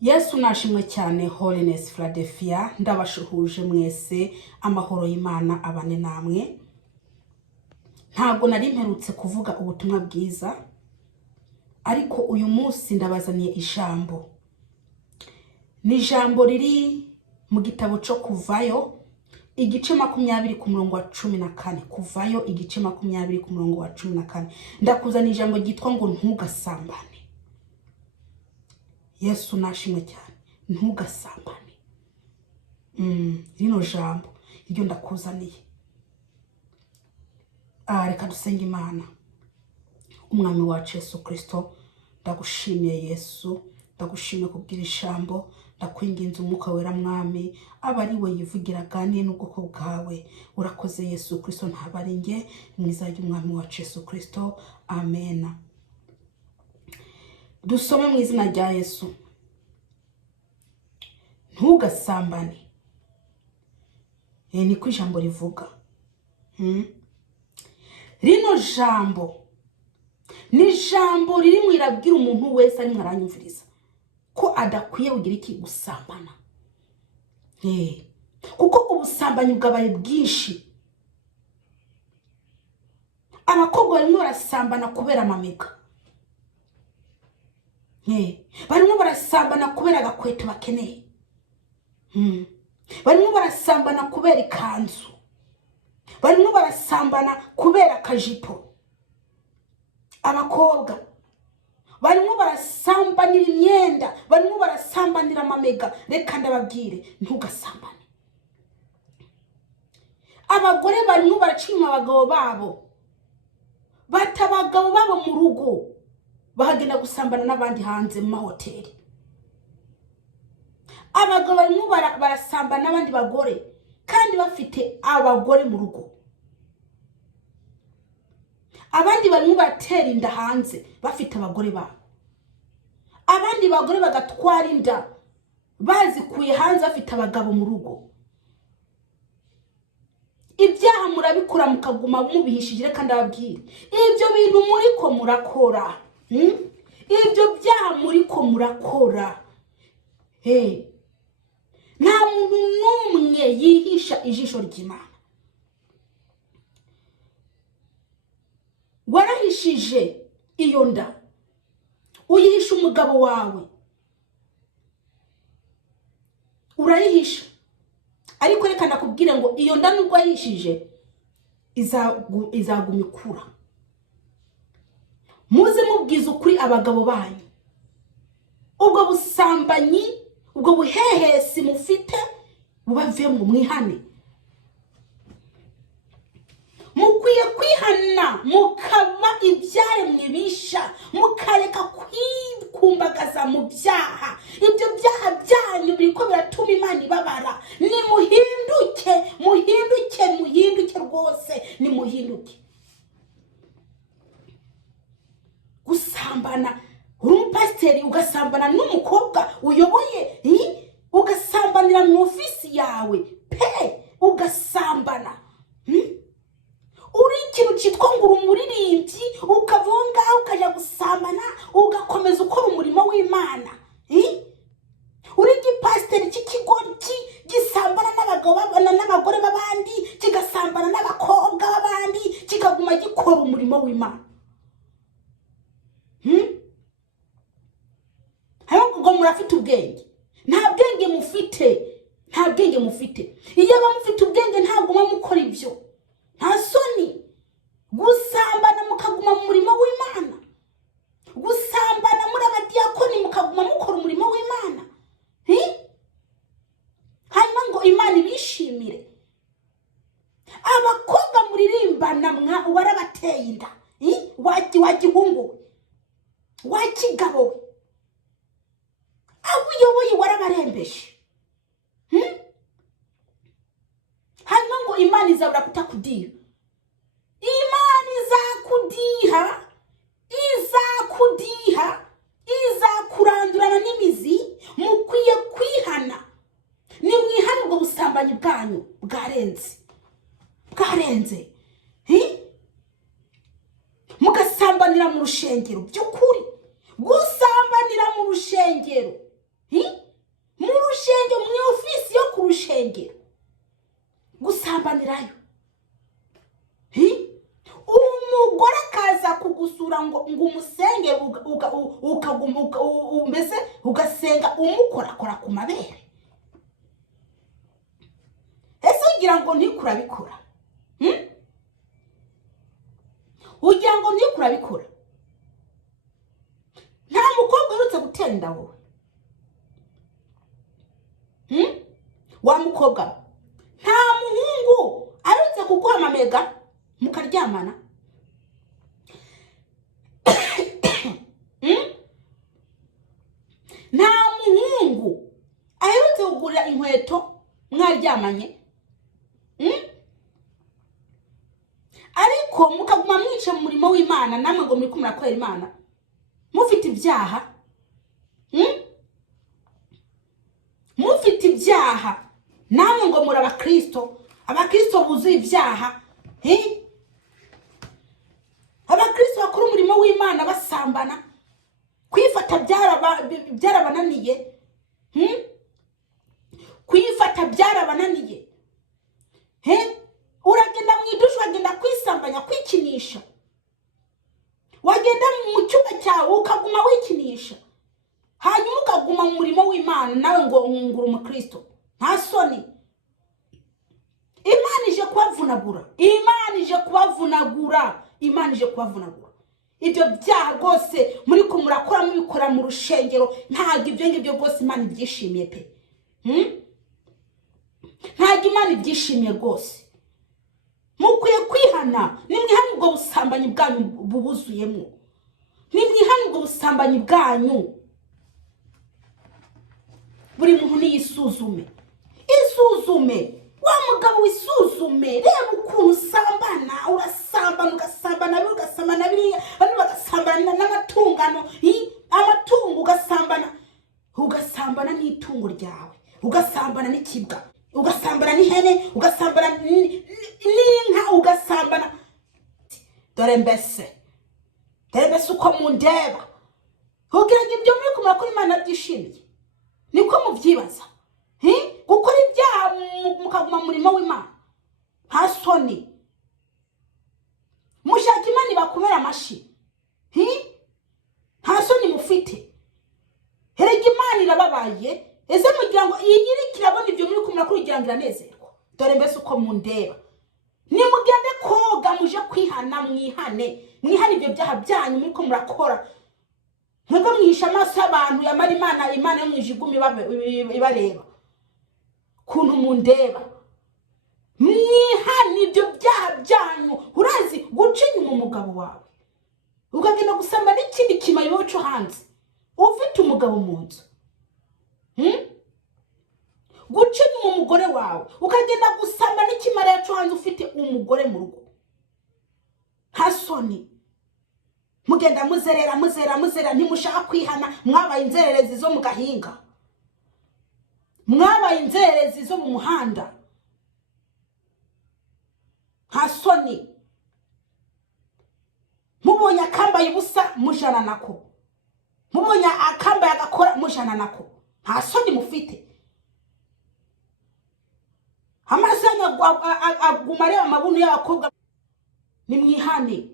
Yesu nashimwe cyane. Holiness Philadelphia, ndabashuhuje mwese, amahoro y'Imana abane namwe. Ntabwo nari mperutse kuvuga ubutumwa bwiza, ariko uyu munsi ndabazaniye ijambo. Ni ijambo riri mu gitabo cyo Kuvayo igice 20 ku murongo wa 14. Kuvayo igice 20 ku murongo wa 14. Ndakuzana ijambo ryitwa ngo ntugasambane. Yesu nashimwe cyane, ntugasambane. Rino jambo iryo ndakuzaniye. Reka dusenge Imana. Umwami wacu Yesu Kristo, ndagushimiye Yesu, ndagushimiye kubwira ijambo, ndakwinginze umwuka wera mwami abari we yivugira gane n'ubwoko bwawe. Urakoze Yesu Kristo, ntabaringe mwiza y'umwami wacu Yesu Kristo. Amen. Dusome mu izina rya Yesu. Ntugasambane. Niko ijambo rivuga. Rino jambo ni jambo riri mwirabwira umuntu wese ari mwaranyumviriza ko adakwiye kugira iki gusambana. Kuko ubusambanyi bwabaye bwinshi. Abakobwa barimo barasambana kubera amamega. Barimo barasambana kubera agakweto bakeneye. Barimo barasambana kubera ikanzu. Barimo barasambana kubera akajipo. Abakobwa barimo barasambanira imyenda, barimo barasambanira amamega. Reka ndababwire, ntugasambane. Abagore barimo baracima abagabo babo, batabagabo babo mu rugo, bahagenda gusambana n'abandi hanze mu mahoteli. Abagabo barimo barasambana n'abandi bagore kandi bafite abagore mu rugo. Abandi barimo batera inda hanze bafite abagore babo. Abandi bagore bagatwara inda bazikuye hanze bafite abagabo mu rugo. Ibyaha murabikura mukaguma mubihishije. Reka ndababwire, ibyo bintu muriko murakora, ibyo byaha muriko murakora, nta muntu n'umwe yihisha ijisho ry'Imana. Warahishije iyo nda, uyihisha umugabo wawe, urayihisha. Ariko reka ndakubwire ngo iyo nda nubwo yihishije izaguma ikura. Muze mubwiza ukuri abagabo banyu. Ubwo busambanyi, ubwo buhehesi mufite bubavemo, mwihane. Mukwiye kwihana mukaba ibyaremwe bisha, mukareka kwikumbagaza mu byaha. Ibyo byaha byanyu biriko biratuma Imana ibabara. Nimuhinduke, muhinduke rwose, nimuhinduke. Gusambana, uri umupasiteri ugasambana n'umukobwa uyoboye, ugasambanira mu ofisi yawe, ugasambana. Uri ikintu cyitwa ngo uri umuririmbyi, ukavonga ukaja gusambana, ugakomeza ukora umurimo w'Imana. Uri igipasiteri cy'ikigoryi gisambana n'abagabo babana n'abagore babandi, kigasambana n'abakobwa babandi, kikaguma gikora umurimo w'Imana. Hayo ngo murafite ubwenge. Nta bwenge mufite. Iyo bamufite ubwenge ntabwo mukora ibyo. Nta soni. Gusambana mukaguma mu murimo w'Imana. Gusambana muri abadiyakoni mukaguma mukora umurimo w'Imana. Hanyuma ngo Imana ibishimire. Abakobwa muririmbana warabateye inda. Wagihungu, wakigabo, abo uyoboye warabarembeje. Hanyuma ngo Imana izabura kutakudiha. Imana izakurandurana n'imizi. Mukwiye kwihana. Nimwihane ubwo busambanyi bwanyu bwarenze. Mugasambanira mu rushengero by'ukuri. Gusambanira mu rushengero. rusengero gusambanirayo. Umugore akaza kugusura ngo umusenge mbese ugasenga umukorakora ku mabere. Ese ugira ngo ntikurabikora? Ugira ngo ntikurabikora? Nta mukobwa urutse gutera inda wowe. Wa mukobwa, nta muhungu arutse kuguha amamega mukaryamana. Nta muhungu aherutse kugurira inkweto mwaryamanye. Ariko mukaguma mwice mu murimo w'Imana, namwe ngo muri kumurakorera Imana mufite ibyaha. Mufite ibyaha namwe ngo muri abakristo buzuye ibyaha. Abakristo bakora umurimo w'Imana basambana, kwifata byarabananiye. Kwifata byarabananiye. Uragenda mwidusha, uragenda kwisambanya, kwikinisha. Wagenda mu cyumba cyawe ukaguma wikinisha, hanyuma ukaguma mu murimo w'Imana nawe ngo ngura umukristo. Nta soni. Imana ije kubavunagura. Imana ije kubavunagura. Ibyo byaha rwose muri ko murakora mubikora mu rushengero, ntabwo ibyo ngibyo rwose Imana ibyishimiye pe. Ntabwo Imana ibyishimiye rwose. Mukwiye kwihana. Nimwihane ubwo busambanyi bwanyu bubuzuyemo. Nimwihane ubwo busambanyi bwanyu. Buri muntu niyisuzume. Isuzume. Wa mugabo wisuzume. Reba ukuntu usambana. Ugasambana biriya, bano bagasambana n'amatungano. Amatungo ugasambana n'itungo ryawe, ugasambana n'ikibwa, ugasambana n'ihene, ugasambana n'inka, ugasambana. Dore mbese uko mundeba, ugira ngo ibyo muri kumara ko Imana byishimiye? Niko mubyibaza? Gukora ibyaha mukaguma mu murimo w'Imana? Nta soni. Mushaka Imana ibakomera amashi. Nta soni mufite. Herega Imana irababaye. Ese mugira ngo iyi nyiri kirabona ibyo muri kumara kugira ngo iranezerwa? Dore mbese uko mundeba. Nimugende koga muje kwihana, mwihane ibyo byaha byanyu muri ko murakora. Mwebwe mwihisha amaso y'abantu, yamara Imana yo mwijigumi ibareba. Kuntu mundeba. Mwihane ibyo byaha byanyu. Urazi guca inyuma umugabo wawe, ukagenda gusamba n'ikindi kimayo cyo hanze ufite umugabo mu nzu. Guca inyuma umugore wawe, ukagenda gusamba n'ikimara cyo hanze ufite umugore mu rugo. Nta soni. Mugenda muzerera ntimushaka kwihana. Mwabaye inzererezi zo mu gahinga, mwabaye inzererezi zo mu muhanda. Nta soni. Mubonye akambaye ubusa mujana nako, mubonye akambaye agakora mujana nako. Nta soni mufite. Amazanya aguma reba amabuno y'abakobwa. Nimwihane.